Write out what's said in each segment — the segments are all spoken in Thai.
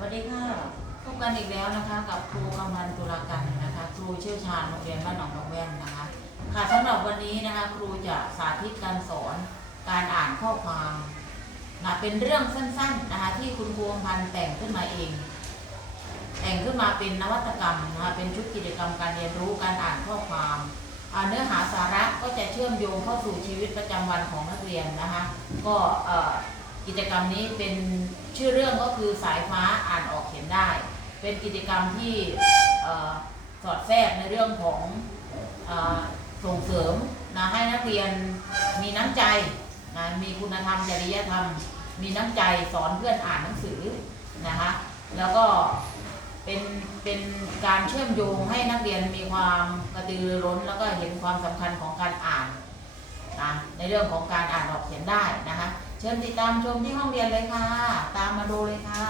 วัสดีค่ะ พบกันอีกแล้วนะคะ กับครูกำนันตุลากันนะคะ ครูเชี่ยวชาญโรงเรียนบ้านหนองนองแว่นนะคะ ค่ะสำหรับวันนี้นะคะ ครูจะสาธิตการสอนการอ่านข้อความนะเป็นเรื่องสั้นๆนะคะ ที่คุณครูพันแต่งขึ้นมาเอง แต่งขึ้นมาเป็นนวัตกรรมนะคะเป็นชุดกิจกรรมการเรียนรู้การอ่านข้อความเนื้อหาสาระก็จะเชื่อมโยงเข้าสู่ชีวิตประจำวันของนักเรียนนะคะ ก็เอ่อ กิจกรรมนี้เป็นชื่อเรื่องก็คือสายฟ้าอ่านออกเขียนได้ เป็นกิจกรรมที่สอดแทรกในเรื่องของอส่งเสริมนะให้นักเรียนมีน้ำใจนะมีคุณธรรมจริยธรรม มีน้ำใจสอนเพื่อนอ่านหนังสือนะคะแล้วก็เป็นเป็นการเชื่อมโยงให้นักเรียนมีความกระตือรือร้น แล้วก็เห็นความสำคัญของการอ่านนะในเรื่องของการอ่านออกเขียนได้นะคะ เชิญติดตามชมที่ห้องเรียนเลยค่ะ ตามมาดูเลยค่ะ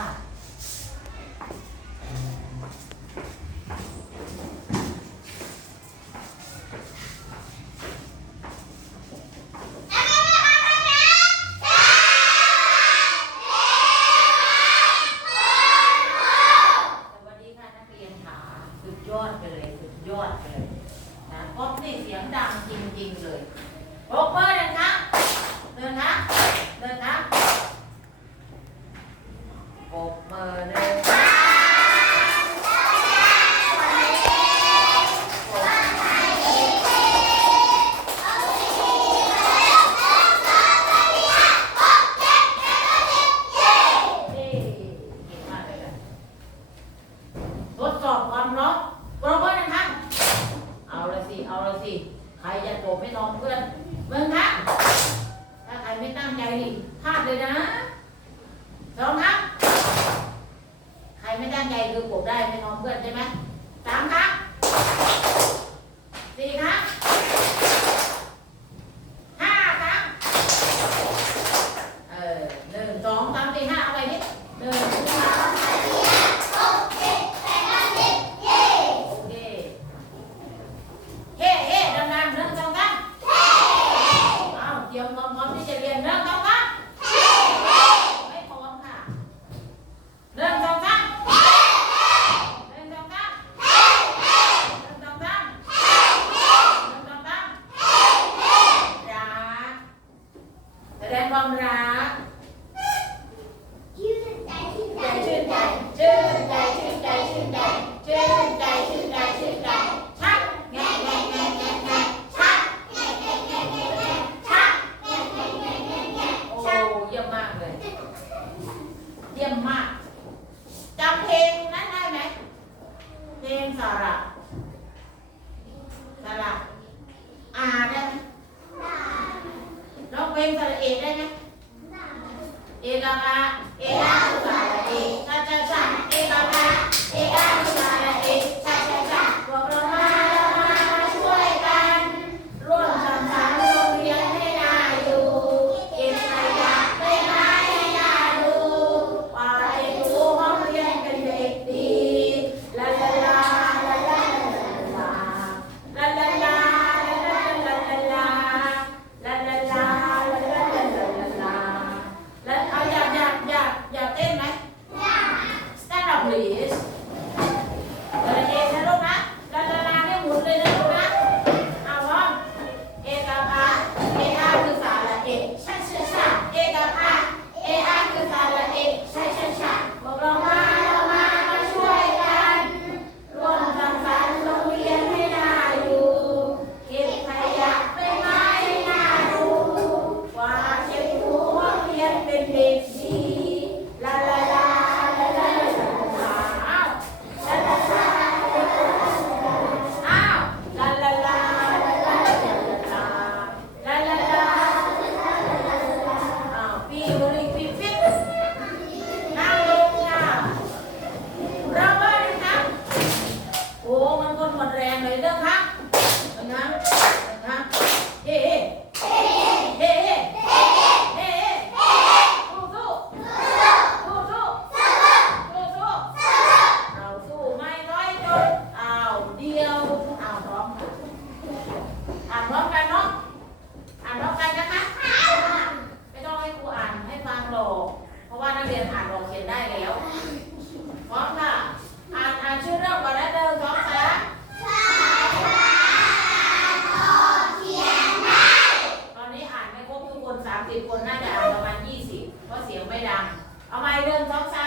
เเองนสองสา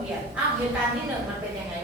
เรียนอ้าวเหตุการณ์ที่หนึ่งมันเป็นยังไง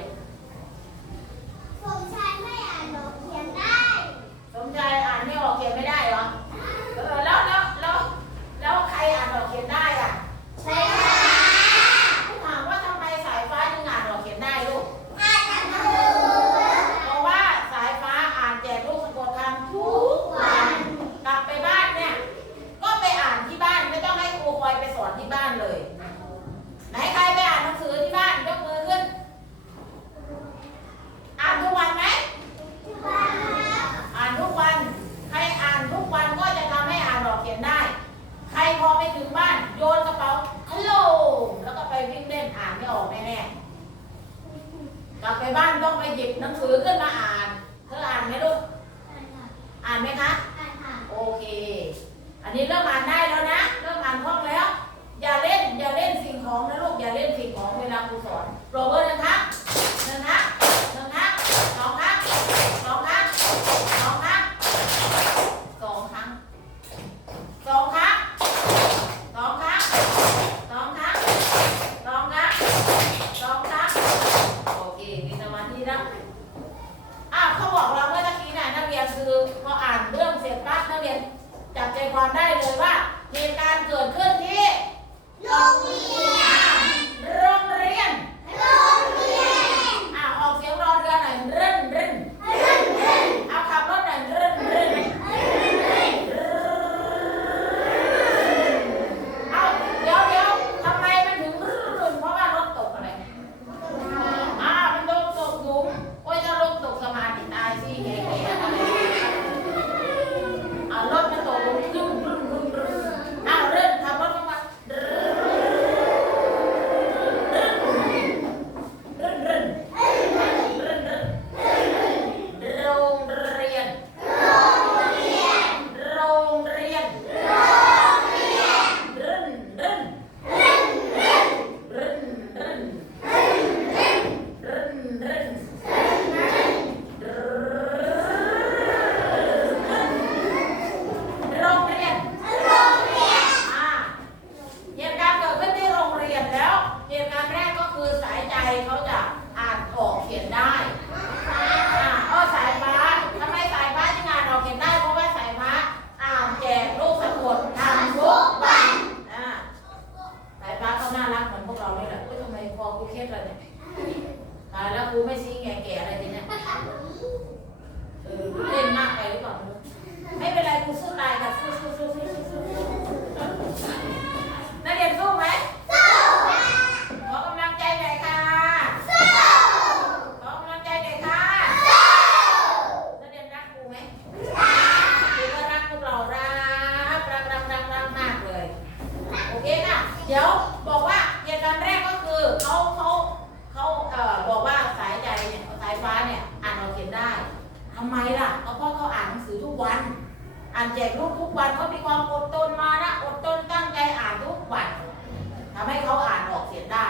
เขียนได้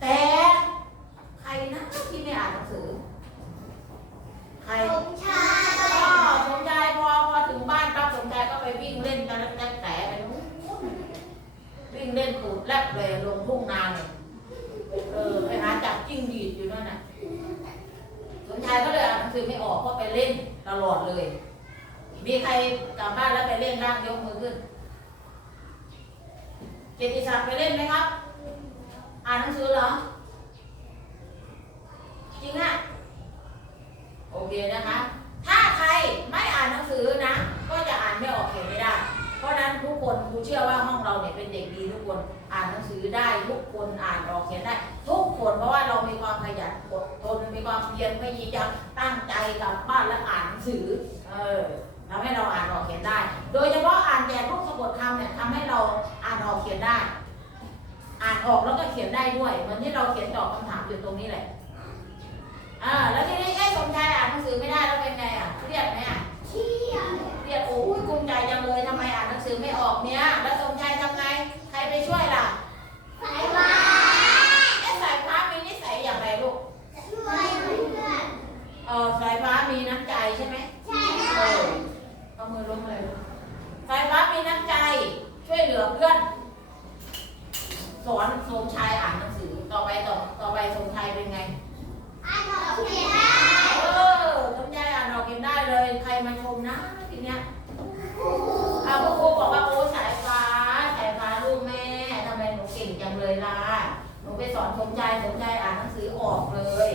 แต่ใครนะที่ไม่อ่านหนังสือ ใครสมชายก็สมชายพอพอถึงบ้านปั๊บสมชายก็ไปวิ่งเล่นกันแต่แต่ไปนู้นวิ่งเล่นปูดแลบเลยลงทุ่งนาเนี่ยเออไปหาจับจิ้งหรีดอยู่นั่นน่ะสมชายก็เลยอ่านหนังสือไม่ออกเพราะไปเล่นตลอดเลย มีใครกลับบ้านแล้วไปเล่นร่างยกมือขึ้นเกติศักดิ์ไปเล่นไหมครับ อ่านหนังสือเหรอ จริงอะโอเคนะคะ ถ้าใครไม่อ่านหนังสือนะ ก็จะอ่านไม่ออกเขียนไม่ได้ เพราะนั้นทุกคนครูเชื่อว่าห้องเราเนี่ยเป็นเด็กดีทุกคน อ่านหนังสือได้ทุกคนอ่านออกเขียนได้ ทุกคนเพราะว่าเรามีความขยันอดทนมีความเพียรพยายามตั้งใจกลับบ้านและอ่านหนังสือ เออทำให้เราอ่านออกเขียนได้ โดยเฉพาะอ่านแต่รูปสะกดคำเนี่ยทำให้เราอ่านออกเขียนได้ อ่านออกแล้วก็เขียนได้ด้วยเหมือนที่เราเขียนตอบคำถามอยู่ตรงนี้แหละอ่าแล้วทีนี้ไอ้สมชายอ่านหนังสือไม่ได้แล้วเป็นไงอะเครียดไหมอะเที่ยวเครียดโอ้ยกุ้มใจจังเลยทำไมอ่านหนังสือไม่ออกเนี่ยแล้วสมชายทำไงใครไปช่วยล่ะสายฟ้าไอ้สายฟ้ามีนิสัยอย่างไรลูกช่วยเพื่อนเออสายฟ้ามีน้ำใจใช่ไหมใช่เอค่ะอเอามือลงเลยลูกสายฟ้ามีน้ำใจช่วยเหลือเพื่อน สอนสมชายอ่านหนังสือต่อไปต่อต่อไปสมชายเป็นไงอ่านออกเขียนได้เออสมชายอ่านออกเขียนได้เลย ใครมาชมนะทีเนี้ยเอาคุณครูบอกว่าโอ้สายฟ้าสายฟ้าลูกแม่ทำไมหนูเก่งจังเลยล่ะหนูไปสอนสมใจสมใจอ่านหนังสือออกเลย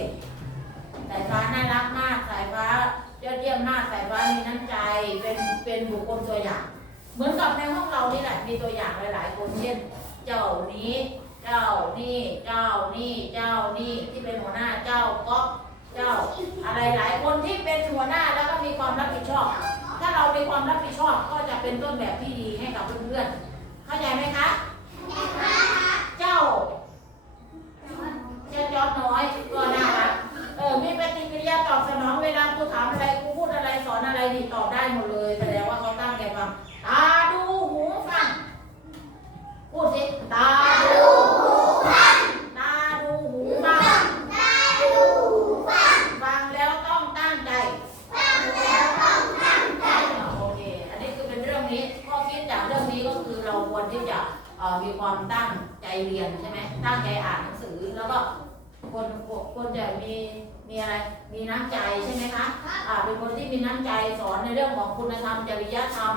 สายฟ้าน่ารักมากสายฟ้ายอดเยี่ยมมากสายฟ้ามีน้ำใจเป็นเป็นบุคคลตัวอย่าง เหมือนกับในห้องเรานี่แหละมีตัวอย่างหลาย ๆ คนเช่น เจ้านี้ เจ้านี่ เจ้านี่ เจ้านี่ที่เป็นหัวหน้าเจ้าก๊อกเจ้า อะไรหลายคนที่เป็นหัวหน้าแล้วก็มีความรับผิดชอบ ถ้าเรามีความรับผิดชอบก็จะเป็นต้นแบบที่ดีให้กับเพื่อนๆ เข้าใจไหมคะ เจ้าเจ้าจอดน้อยก็น่ารัก เออ มีปฏิกิริยาตอบสนองเวลาครูถามอะไรครูพูดอะไรสอนอะไรนี่ตอบได้หมดเลย แสดงว่าเขาตั้งใจฟัง ตาดูหูฟัง พูดสิ ตาดูหูฟัง ตาดูหูฟัง ได้ดูฟัง ฟังแล้วต้องตั้งใจ ฟังแล้วต้องตั้งใจ โอเค อันนี้คือเป็นเรื่องนี้ ข้อคิดจากเรื่องนี้ก็คือเราควรที่จะเอ่อมีความตั้งใจเรียนใช่ไหม ตั้งใจอ่านหนังสือ แล้วก็คนควรจะมีมีอะไร มีน้ำใจใช่ไหมคะ อ่า เป็นคนที่มีน้ำใจสอนในเรื่องของคุณธรรมจริยธรรม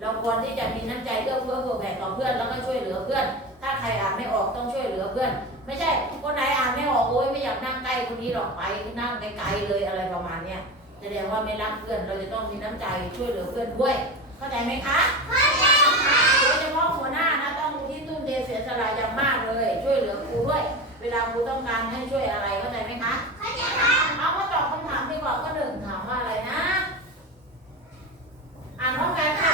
เราควรที่จะมีน้ำใจเอื้อเฟื้อเผื่อแผ่ต่อเพื่อนแล้วก็ช่วยเหลือเพื่อน ถ้าใครอ่านไม่ออกต้องช่วยเหลือเพื่อน ไม่ใช่คนไหนอ่านไม่ออกโอ้ยไม่อยากนั่งใกล้คนนี้หรอกไปนั่งไกลๆเลยอะไรประมาณเนี้ยแสดงว่าไม่รักเพื่อนเราจะต้องมีน้ำใจช่วยเหลือเพื่อนด้วย เข้าใจไหมคะโดยเฉพาะหัวหน้านะต้องที่ทุ่มเทเสียสละอย่างมากเลย ช่วยเหลือครูด้วย เวลาครูต้องการให้ช่วยอะไรเข้าใจไหมคะเข้าใจค่ะเอามาตอบคำถามดีกว่าก็หนึ่งถามว่าอะไรนะ อ่าน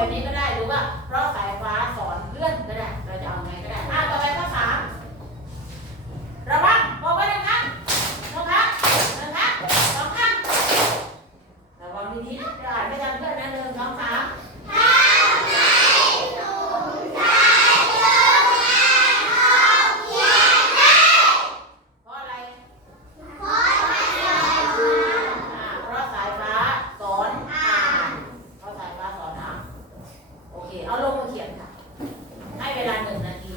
อยนี้ก็ได้หรือว่าเพราะสายฟ้าสอนเพื่อนก็ได้ เราจะเอาไงก็ได้อะต่อไปข้อสามระวังบอกไว้เลยนะหนึ่งครั้งหนึ่งครั้งสองครั้งระวังดีๆนะจะอ่านไม่ทันเพื่อนนะหนึ่งสองสามเพราะอะไร อ่าเพราะสายฟ้าสอนอ่านเพราะสายฟ้าสอนอ่านโอเค เอาลงมาเขียนค่ะ ให้เวลาหนึ่งนาที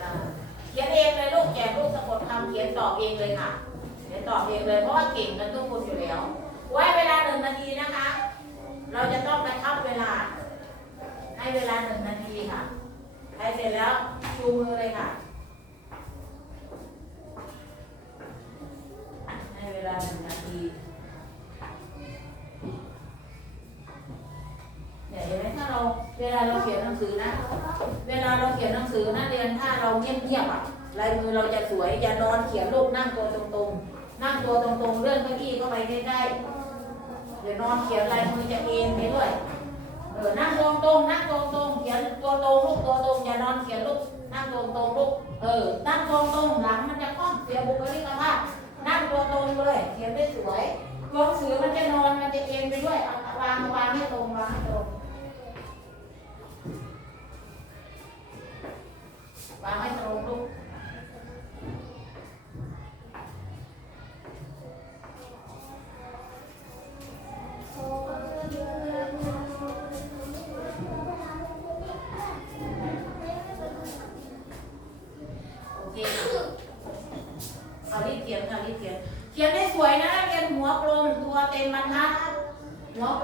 อ่าเขียนเองเลยลูกแจกลูกสะกดคำเขียน ตอบเองเลยค่ะเขียนตอบเองเลยเพราะว่าเก่งกันทุกคนอยู่แล้วไว้เวลาหนึ่งนาทีนะคะ เราจะต้องกระชับเวลา ให้เวลาหนึ่งนาทีค่ะใครเสร็จแล้วชูมือเลยค่ะ ให้เวลาหนึ่งนาทีเนี่ยเห็นไหมถ้าเราเวลาเราเขียนหนังสือนะ เวลาเราเขียนหนังสือนักเรียนถ้าเราเงียบๆอะ ลายมือเราจะสวยอย่านอนเขียนลูกนั่งตัวตรงๆ นั่งตัวตรงๆ เลื่อนเก้าอี้เข้าไปใกล้ๆเดี๋ยวนอนเขียนลายมือจะเอ็นไปด้วยเออนั่งตรงตรงๆนั่งตรงตรงๆเขียนตัวตรงลูกตัวตรงอย่านอนเขียนลูกนั่งตรงตรงลูกเออนั่งตรงตรงๆหลังมันจะคล่อมเสียบุคลิกภาพนั่งตัวตรงเลยเขียนได้สวยตัวหนังสือมันจะนอนมันจะเอ็นไปด้วยเอาวางวางให้ตรงวางให้ตรงวางให้ตรงลูก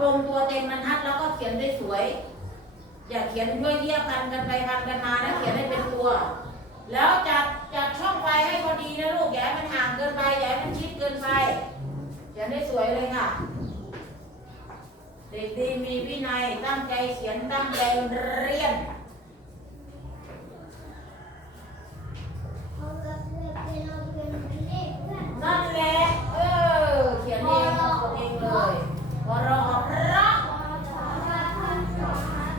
ลงตัวเต็มบรรทัดแล้วก็เขียนได้สวย อย่าเขียนด้วยเยี่ยพันกันไปพันกันมานะเขียนให้เป็นตัว แล้วจัดจัดช่องไฟให้พอดีนะลูกอย่าให้มันห่างเกินไปอย่าให้มันชิดเกินไปเขียนได้สวยเลยค่ะ เด็กดีมีวินัยตั้งใจเขียนตั้งใจเรียนนแหละ เออ เขียนเองเอาเองเลยพอรอรอ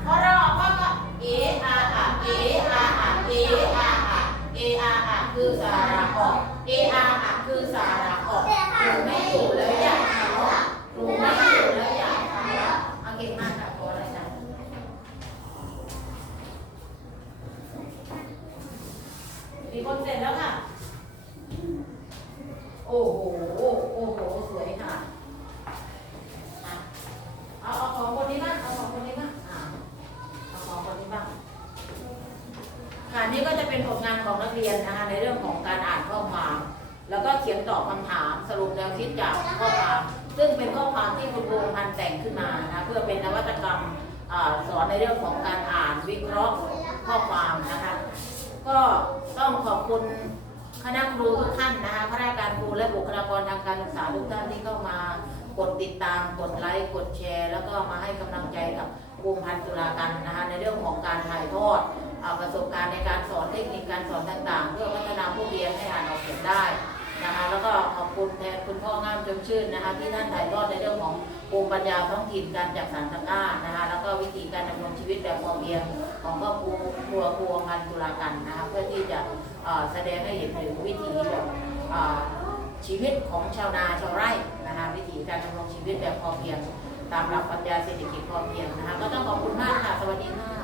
พอรอพ่อก็เออาอะเออาอะเออาอะเออาอะคือสาระออกเออาอะคือสาระออกครูไม่อยู่แล้วอย่าทะเลาะครูไม่อยู่แล้วอย่าทะเลาะเอาเก่งมากค่ะพอแล้วจ้ะมีคนเสร็จแล้วค่ะ โอ้โหโอ้โห สวยค่ะอะ เอาเอาของคนนี้บ้าง เอาของคนนี้บ้างอะเอาของคนนี้บ้าง ค่ะนี่ก็จะเป็นผลงานของนักเรียนนะคะในเรื่องของการอ่านข้อความ แล้วก็เขียนตอบคำถามสรุปแนวคิดจากข้อความ ซึ่งเป็นข้อความที่คุณครูพันแต่งขึ้นมานะเพื่อเป็นนวัตกรรมสอนในเรื่องของการอ่านวิเคราะห์ข้อความนะคะ ก็ต้องขอบคุณ คณะครูทุกท่านนะคะข้าราชการครูและบุคลากรทางการศึกษาทุกท่านที่เข้ามากดติดตามกดไลค์กดแชร์ แล้วก็มาให้กำลังใจกับกลุ่มพันตุลากันนะคะในเรื่องของการถ่ายทอดประสบการณ์ในการสอนเทคนิคการสอนต่างๆ เพื่อพัฒนาผู้เรียนให้อ่านออกเขียนได้นะคะแล้วก็ คุณแทนคุณพ่องามจงชื่นนะคะที่ท่านถ่ายทอดในเรื่องของภูมิปัญญาท้องถิ่นการจัดสรรตะกร้านะคะแล้วก็วิธีการดำรงชีวิตแบบพอเพียงของครอบครัวครัวครัวพันตุลากันนะคะเพื่อที่จะแสดงให้เห็นถึงวิถีแบบชีวิตของชาวนาชาวไร่นะคะวิถีการดำรงชีวิตแบบพอเพียง ตามหลักปรัชญาเศรษฐกิจพอเพียงนะคะก็ต้องขอบคุณมากค่ะสวัสดีค่ะ